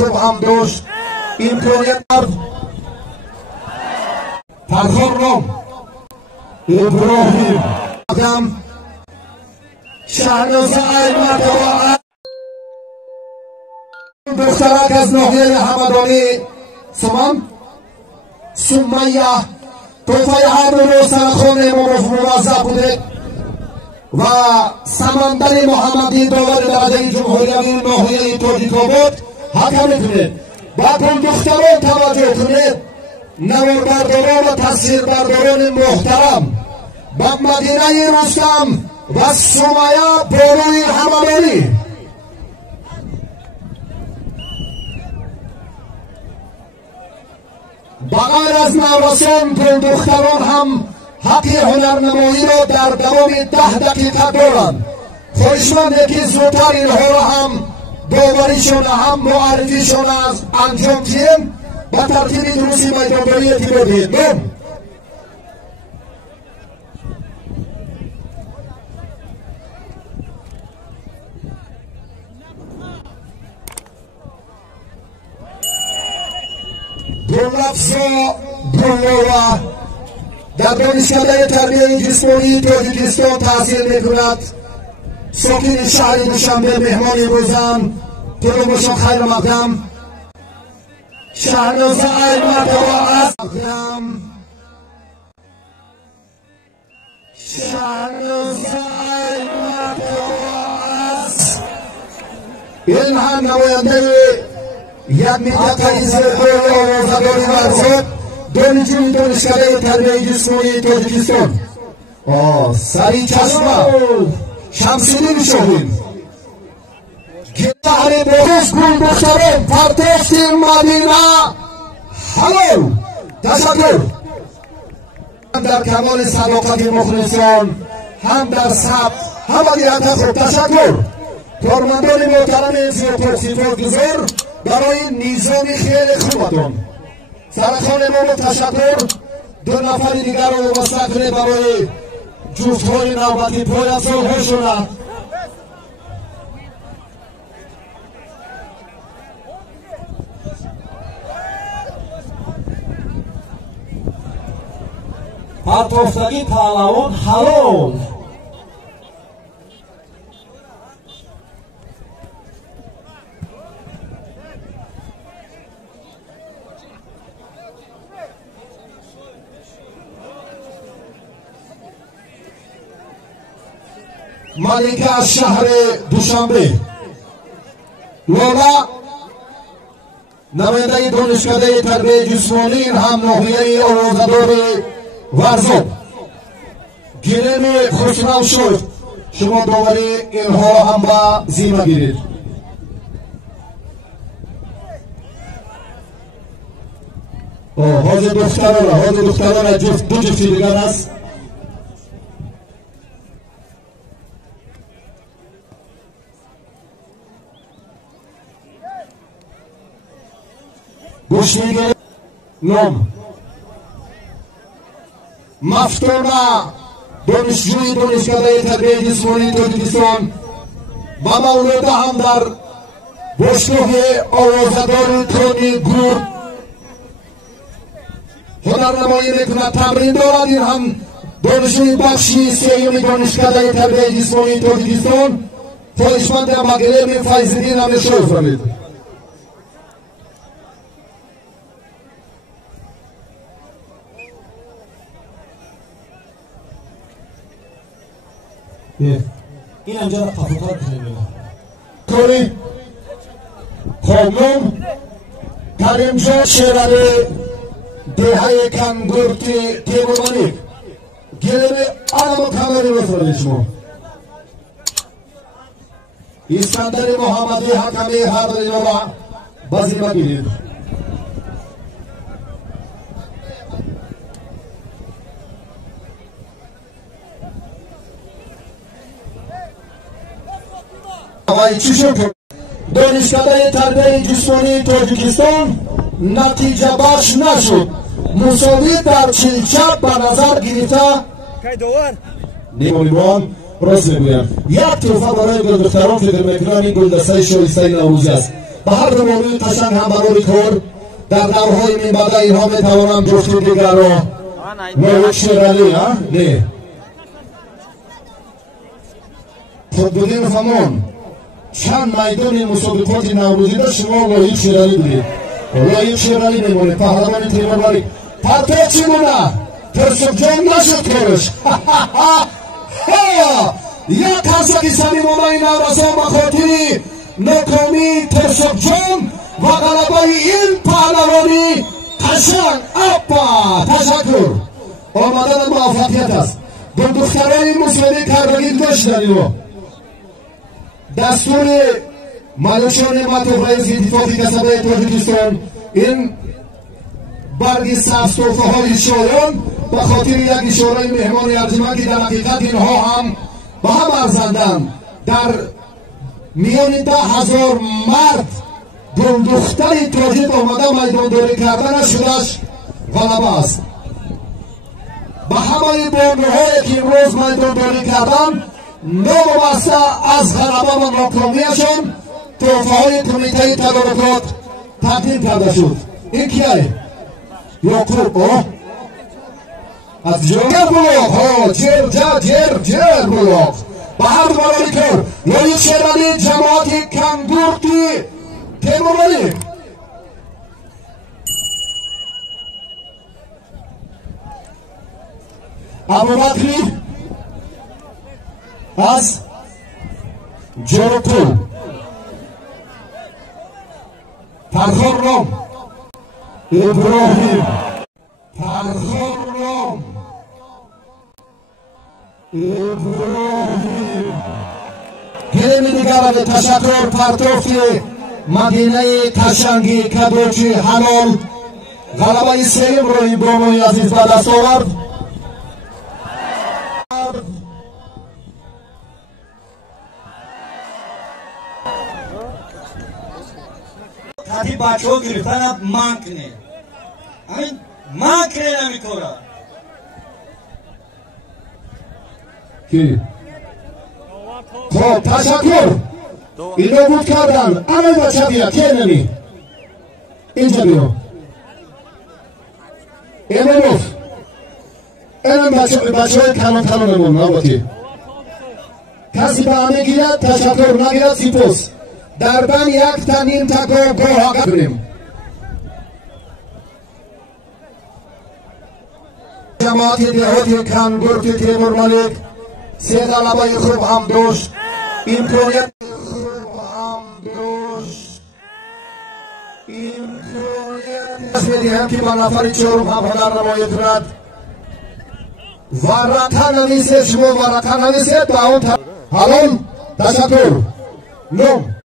خوب هم داشت امکانیت فرخار ابراهیم شهناز احمد و دخترک از ناحیه همدانی سمان سمیه توفای هر رو سرخان موظف بوده و سمندر محمدی داور درجه جمهوری امیر ناحیه تاجیک‌آباد حکم میکنه. بعد اون دختران توجه کنید، نواربرداران و تصویربرداران محترم با مدینه رستم و سمیه بانوی همدانی بغیر از مراسم دختران هم حق هنرنمایی را در دوام 10 دقیقه دارند. خواهشمند که زودتر اینها را هم داوریشان هم معرفیشان از انجام دهیم با ترتیب درستی میدانداری اطلاع دهید. دولفزا دولوا در دانشکده تربیه جسمانی تاجیکستان تحصیل میکند. ساکن شهر دوشنبه مهمان روزم کدومشان خیر مقدم شهناز احمد و از شهناز احمد و از این هم نماینده یک منطقه زیرهای آوازداری ورزش دانشجوی دانشکده تربیه جسمانی تاجیکستان سری چشمه شمسیدین شاهین شهر بروز گل دختران پرتشت مدینه حلال تشکر. هم در کمال صداقت مخلصان هم در ثبت هم عملیات خود تشکر. کارمندان محترم زیرپرسیفات گذار برای نظام خیلی خوبتان سرخان ما تشکر. 2 نفر دیگر رو وابسته کنه برای جفت‌های نوبتی پایان سال‌ها شده. پرتافتگی پهلوان حلال. ملکه از شهر دوشنبه لالا نماینده دانشکده تربیه جسمانی هم ناحیه آوازدار ورزاب گرم خوشنام شد. شما داوری اینها هم با ذمه گیرید. حاضر دختران دو جفتی دیگر است. گوشنیگر نام مفتونه دانشجوی دانشکده تربیه جسمانی تاجیکستان و مولوده هم در باشگاه آوازدار تونی گور هنرنمایی میکند. تمرین دارد. این هم دانشجوی بخشی 3 دانشکده تربیه جسمانی تاجیکستان خواهشمند مگلم فیض‌الدین هم شروع فرمید. این همجا را تفکر کنیم کنی خانم کریمجا شیرانی دهه کنگورتی تیمومانی گیره آلم کامری بسرد شما اسکندر محمدی حکمی حضر جواب بازیما گیرید. دانشکده تربیه جسمانی تاجیکستان نتیجه بخش نشد. مساوی در چلچپ به نظر گرفته نیمانیوان راست میگویم. یک توفه برای دختران فکر میکنم این گلدسته شایسته نوروزی است. به هر دو موضوع قشنگ هم برای کار در دورهای من بعد اینها میتوانم جفت دیگر را نوید شیرالی نه خودبودین فهمون چند میدان مسابقات نوروزی در شما لایق شیرالی بودید لایق شیرالی میمونه پهلوان تیموری پرتو چی مونه ترسوب جان نشد کارش یک کسی صمیمانه این نوروزان به خاطر ناکامی ترسوب جان و غلبه این پهلوانی قشنگ اپا تشکر آمدن موفقیت است دو دخترای مسابقه کردگی داشتن دستور ملوشان نعمتوف رئیس اتفاق کسبه تاجیکستان این برگ سبز تحفه های شایان به خاطر یک اشاره مهمان ارجمند که در حقیقت اینها هم به هم ارزندند در میان 10,000 مرد دو دختر تاجیک آمده میدانداری کردن شدش غلبه است به همه بانوهایی که امروز میدانداری کردن نوابسته از غلبه و ناکامیشان تحفه های کمیته تدارکات تقدیم کرده شد این کیه؟ یعقوب از جر بلاغ جر بلاغ به هر برای کار لایق شیرالی جماعت کندورتی تیموری ابوبکری از جورتو فرخار رام ابراهیم فرخار رام ابراهیم گرمی دیگر به تشکر پرتوفی مدینه قشنگی کدوچی حلال غلبه سیم رو ابراهیمی عزیز به دست آورد خطی بچه ها گرفتن اب منکنه همین منکنه نمیکنه کی؟ خب تشکر اینو بود کردن اما بچه بیا که نمی اینجا بیا اینو بود اینم بچه های کلان نمون نباتی کسی به همه گیرد تشکر نگیرد سیپوس در بن یک تا نیم تا گاه کنیم جماعت دهاتی کندورتی تیمور ملک سه غلبه خوب هم داشت امکانیت خوب هم داشت امکانیت میدیم که با نفر چهارم هم هنر نمایی کند ورقه نویسه شما ورقه نویسه تا اون حالا تشکر نوم